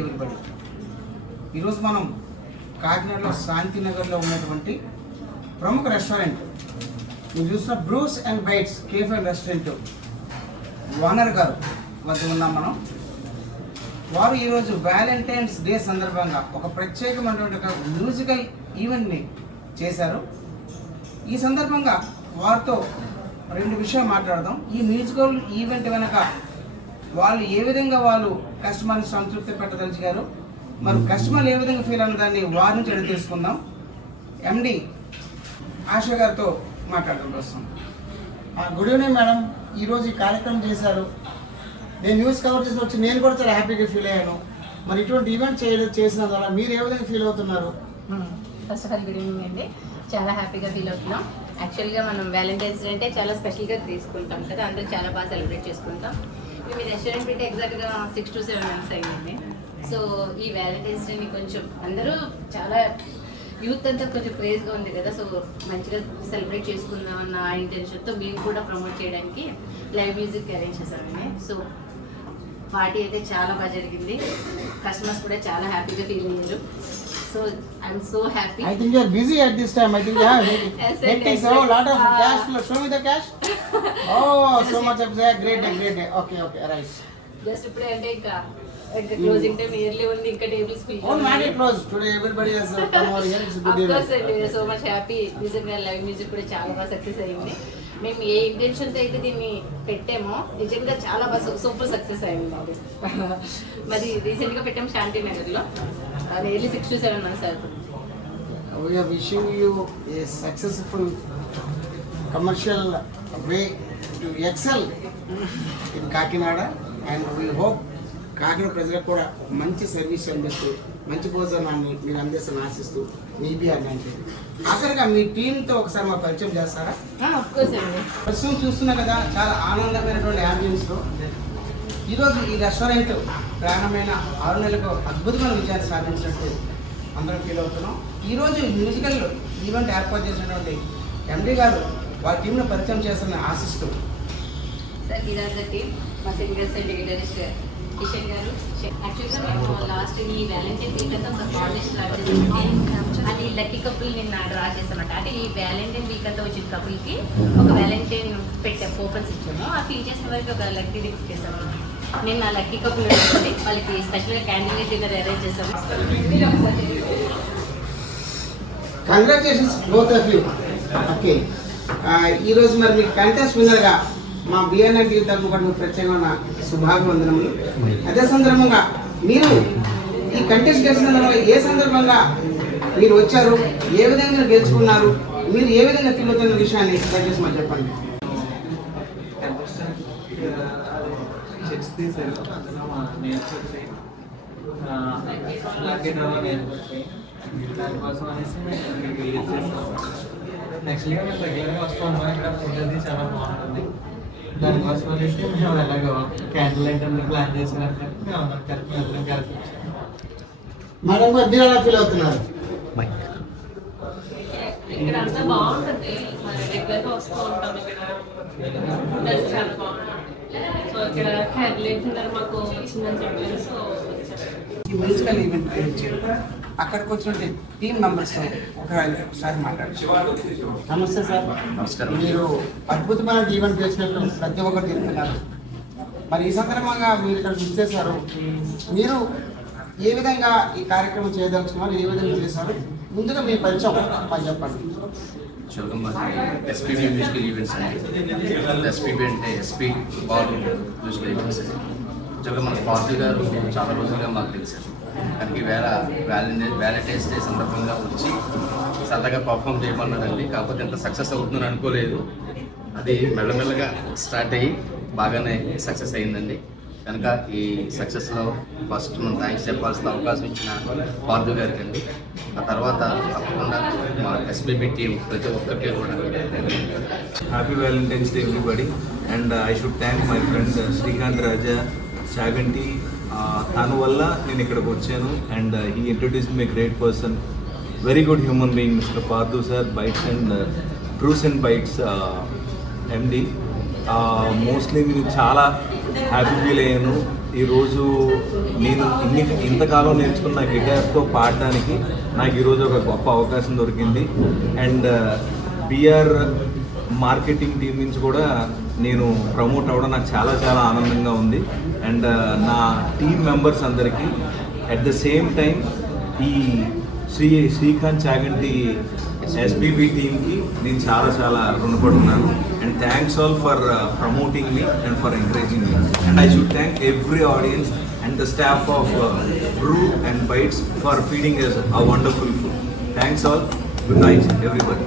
Everybody. ఈరోజు మనం కాకినాడలో శాంతినగర్లో ఉన్నటువంటి ప్రముఖ రెస్టారెంట్ మీరు చూసిన brews and bites cafe and restaurant owner గారు వద్ద ఉన్నాం మనం. వారు ఈరోజు వ్యాలంటైన్స్ డే సందర్భంగా ఒక ప్రత్యేకమైనటువంటి ఒక మ్యూజికల్ ఈవెంట్ని చేశారు. ఈ సందర్భంగా వారితో రెండు విషయాలు మాట్లాడదాం. ఈ మ్యూజికల్ ఈవెంట్ వెనక వాళ్ళు ఏ విధంగా వాళ్ళు కస్టమర్ని సంతృప్తి పెట్టదలిచారు, మరి కస్టమర్లు ఏ విధంగా ఫీల్ అన్న దాన్ని వారి నుంచి అడిగి తెలుసుకుందాం. ఎండి ఆశా గారితో మాట్లాడడం కోసం. Good evening madam. ఈరోజు ఈ కార్యక్రమం చేశారు. నేను న్యూస్ కవర్ చేసి వచ్చి నేను కూడా చాలా హ్యాపీగా ఫీల్ అయ్యాను. మరి ఇటువంటి ఈవెంట్ చేసిన ద్వారా మీరు ఏ విధంగా ఫీల్ అవుతున్నారు? First of all good evening అండి. చాలా హ్యాపీగా ఫీల్ అవుతున్నాం. యాక్చువల్గా మనం వ్యాలంటైన్స్ డే అంటే చాలా స్పెషల్గా తీసుకుంటాం కదా, అందరూ చాలా బాగా సెలబ్రేట్ చేసుకుంటాం. మీ రెస్టారెంట్ పెట్టి ఎగ్జాక్ట్గా 6 to 7 months అయ్యింది. సో ఈ వ్యాలంటైన్స్ డేని కొంచెం అందరూ చాలా యూత్ అంతా కొంచెం క్రేజ్గా ఉంది కదా, సో మంచిగా సెలబ్రేట్ చేసుకుందాం అన్న ఇంటెన్షన్తో మేము కూడా ప్రమోట్ చేయడానికి లైవ్ మ్యూజిక్ అరేంజ్ చేశామండి. సో పార్టీ అయితే చాలా బాగా జరిగింది. కస్టమర్స్ కూడా చాలా హ్యాపీగా ఫీల్ అయ్యారు. So I'm so happy. I think you are busy at this time. I think it takes a lot of cash flow. Show me the cash. Oh, so much of that. Great day. Okay, right. Just ఇప్పుడే అంటే ఇంకా closing time yearly ఉంది, ఇంకా tables fill. Oh, not yet closed. Today everybody has come over here. It's a good day. Of course, and so much happy. నిజంగా live music కూడా చాలా బాగా success అయింది. మేము ఏ ఇంటెన్షన్తో అయితే దీన్ని పెట్టామో నిజంగా చాలా బాగా సూపర్ సక్సెస్ అయింది. మరి రీసెంట్గా పెట్టాము శాంతినగర్లో. nearly 6 to 7 months అవుతుంది. We are wishing you a successful commercial way to excel in Kakinada, and we hope Kakinada ప్రజలకు కూడా మంచి సర్వీస్ అందిస్తూ మంచి భోజనాన్ని మీరు అందిస్తారని ఆశిస్తూ మీ బిఆర్ అంటే ఆఖరిగా మీ టీంతో ఒకసారి మా పరిచయం చేస్తారా? ప్రస్తుతం చూస్తున్నా కదా, చాలా ఆనందమైనటువంటి యాంబియన్స్లో ఈరోజు ఈ రెస్టారెంట్ ప్రారంభమైన 6 నెలలకు అద్భుతమైన విజయాన్ని సాధించినట్టు అందరం ఫీల్ అవుతున్నాం. ఈరోజు మ్యూజికల్ ఈవెంట్ ఏర్పాటు చేసినటువంటి ఎండి గారు వాళ్ళ టీంను పరిచయం చేస్తారని ఆశిస్తూ. సార్ ఈరోజు టీం మా సింగర్స్ అండ్ గిటారిస్ట్ కిషన్ గారు. యాక్చువల్గా మేము లాస్ట్ ఈ వ్యాలంటైన్ వీక్ అంతా ఒక కాంటెస్ట్ స్టార్ట్ చేసామంటే అది లక్కీ కపుల్ నిన్న డ్రా చేసామంట. అంటే ఈ వ్యాలంటైన్ వీక్ అంతా వచ్చిన కపుల్కి ఒక వ్యాలంటైన్ పెట్టే కూపన్స్ ఇచ్చాము. ఆ ఫిల్ చేసిన వరకు ఒక లక్కీ గిఫ్ట్ చేసాము. నేను నా లక్కీ కపుల్ ఉంటుంది, వాళ్ళకి స్పెషల్గా క్యాండిల్ డిన్నర్ అరేంజ్ చేసాము. Congratulations both of you. Okay, ఈరోజు మరి మీకు కంటెస్ట్ విన్నర్గా మా బిఎన్ఆర్ టీవీ తరఫున కూడా మీకు ప్రత్యేకమైన శుభాభివందనములు. అదే సందర్భంగా మీరు ఈ కంటెస్ట్ గెలిచిన ఏ సందర్భంగా మీరు వచ్చారు, ఏ విధంగా మీరు గెలుచుకున్నారు, మీరు ఏ విధంగా ఫీల్ అవుతున్న విషయాన్ని దయచేసి మాకు చెప్పండి. దానికోసం అనేసి మేము రిలీజ్ చేస్తాం. నెక్స్ట్గా మేము రెగ్యులర్గా వస్తూ ఉంటాం. ఇక్కడ ఫుడ్ అది చాలా బాగుంటుంది. దానికోసం అనేసి మేము ఎలాగో క్యాండిల్ లైట్ అన్ని ప్లాన్ చేసినట్టు మేము అందరం కలిసి మేడం గారు మీరు ఎలా ఫీల్ అవుతున్నారు? ఇక్కడ అంతా బాగుంటుంది. మరి రెగ్యులర్గా వస్తూ ఉంటాం. ఇక్కడ చాలా బాగుంటుంది. సో ఇక్కడ క్యాండిల్ లైట్ మాకు వచ్చిందని చెప్పారు. సో ఈ మ్యూజికల్ ఈవెంట్ గురించి అక్కడికి వచ్చినటువంటి టీం మెంబర్స్ ఒకసారి మాట్లాడారు. నమస్తే సార్. నమస్కారం. మీరు అద్భుతమైన ఈవెంట్ చేసినట్టు ప్రతి ఒక్కరు చెప్తున్నారు. మరి ఈ సందర్భంగా మీరు ఇక్కడ విచ్చేశారు. మీరు ఏ విధంగా ఈ కార్యక్రమం చేయదలుచుకున్నారు, ఏ విధంగా చేశారు, ముందుగా మీ పరిచయం మాకు చెప్పండి. యాక్చువల్గా మాది ఎస్పీబీ మ్యూజికల్ ఈవెంట్స్ అండి. ఎస్పీబీ అంటే ఎస్పీ బాల్ మ్యూజికల్ ఈవెంట్స్ అండి. యాక్చువల్గా మన పార్టీ గారు చాలా రోజులుగా మాకు తెలిసారు. కానీ వ్యాలంటైన్స్ డే సందర్భంగా వచ్చి సరదాగా పర్ఫామ్ చేయమన్నారండి. కాకపోతే ఎంత సక్సెస్ అవుతుందని అనుకోలేదు. అది మెల్లమెల్లగా స్టార్ట్ అయ్యి బాగానే సక్సెస్ అయిందండి. కనుక ఈ సక్సెస్లో ఫస్ట్ మనం థ్యాంక్స్ చెప్పాల్సిన అవకాశం ఇచ్చిన పార్థు గారికి అండి. ఆ తర్వాత తప్పకుండా మా ఎస్పీబీ టీం ప్రతి ఒక్కరికి కూడా happy valentine's day everybody. And I should thank my friend Srikanth Raja Chaganti. తన వల్ల నేను ఇక్కడికి వచ్చాను. And he introduce me great person, very good human being mister Parthu sir, Bytes and Brews and Bytes MD. Mostly నేను చాలా హ్యాపీ ఫీల్ అయ్యాను. ఈరోజు నేను ఇంతకాలం నేర్చుకున్న గిటార్తో పాడడానికి నాకు ఈరోజు ఒక గొప్ప అవకాశం దొరికింది. అండ్ బిఆర్ మార్కెటింగ్ టీం నుంచి కూడా నేను ప్రమోట్ అవ్వడం నాకు చాలా చాలా ఆనందంగా ఉంది. అండ్ నా టీం మెంబర్స్ అందరికీ అట్ ద సేమ్ టైం ఈ శ్రీకాంత్ చాగంటి ఎస్పీబీ టీమ్కి నేను చాలా చాలా రుణపడి ఉన్నాను. And thanks all for promoting me and for encouraging me. And I should thank every audience and the staff of brew and bites for feeding us a wonderful food. Thanks all. Good night everybody.